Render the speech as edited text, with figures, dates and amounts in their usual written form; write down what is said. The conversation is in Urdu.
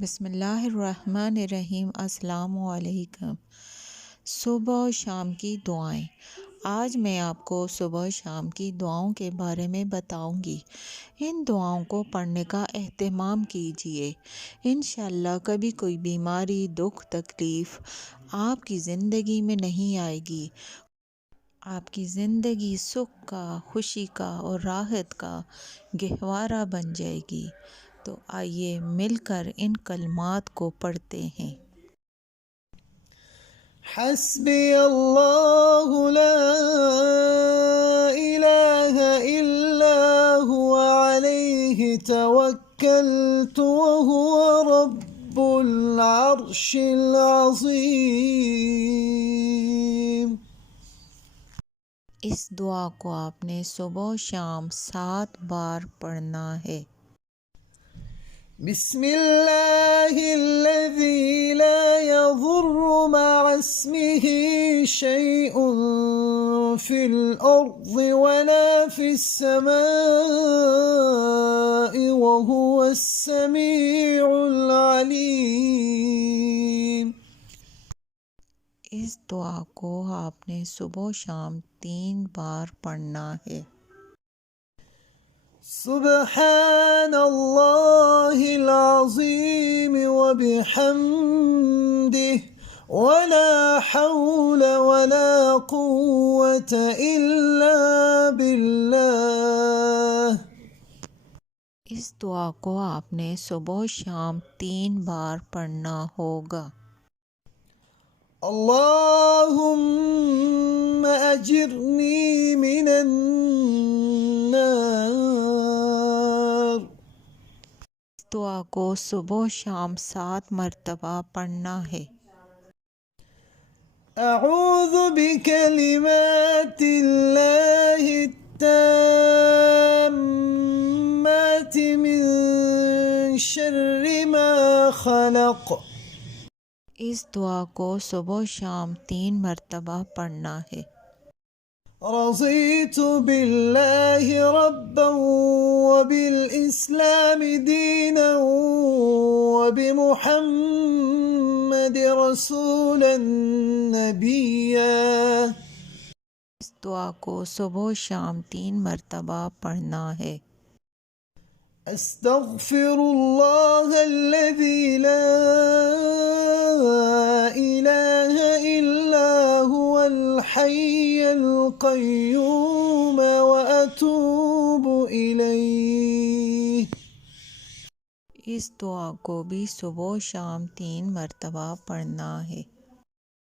بسم اللہ الرحمن الرحیم۔ السلام علیکم۔ صبح و شام کی دعائیں۔ آج میں آپ کو صبح و شام کی دعاؤں کے بارے میں بتاؤں گی۔ ان دعاؤں کو پڑھنے کا اہتمام کیجیے۔ انشاءاللہ کبھی کوئی بیماری، دکھ، تکلیف آپ کی زندگی میں نہیں آئے گی۔ آپ کی زندگی سکھ کا، خوشی کا اور راحت کا گہوارہ بن جائے گی۔ تو آئیے مل کر ان کلمات کو پڑھتے ہیں۔ حسبی اللہ لا الہ الا هو علیہ توکلت وهو رب العرش العظیم۔ اس دعا کو آپ نے صبح و شام 7 بار پڑھنا ہے۔ بسم اللہ الذی لا یضر مع اسمہ شیء فی الارض ولا فی السماء وهو السمیع العلیم۔ اس دعا کو آپ نے صبح و شام 3 بار پڑھنا ہے۔ سبحان اللہ العظیم وبحمدہ ولا حول ولا قوة الا باللہ۔ اس دعا کو آپ نے صبح و شام 3 بار پڑھنا ہوگا۔ اللہم اجرنی من النار۔ اس دعا کو صبح و شام 7 مرتبہ پڑھنا ہے۔ اعوذ بکلمات اللہ التامات من شر ما خلق۔ اس دعا کو صبح و شام 3 مرتبہ پڑھنا ہے۔ رضیت باللہ ربا وبالاسلام دینا وبمحمد رسولا نبیا۔ اس دعا کو صبح و شام 3 مرتبہ پڑھنا ہے۔ استغفر اللہ الذی لا الہ الا هو الحی القیوم واتوب الیہ۔ اس دعا کو بھی صبح و شام 3 مرتبہ پڑھنا ہے۔